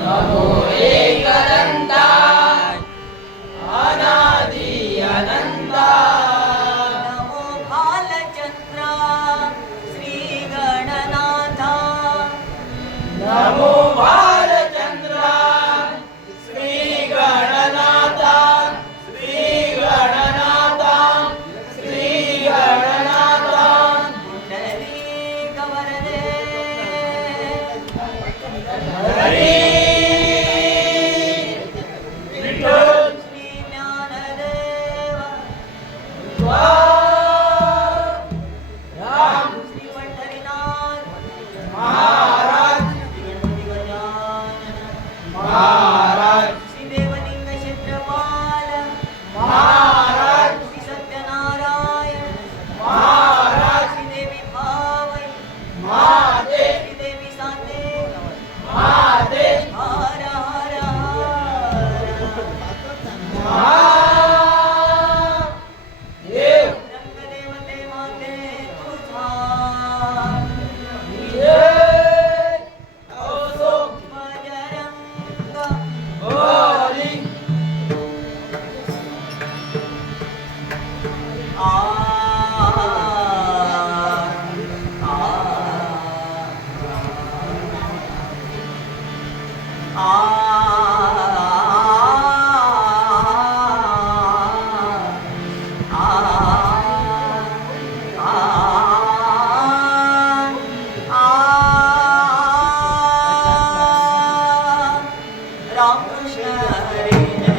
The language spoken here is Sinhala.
나도 Ram Krishna Hare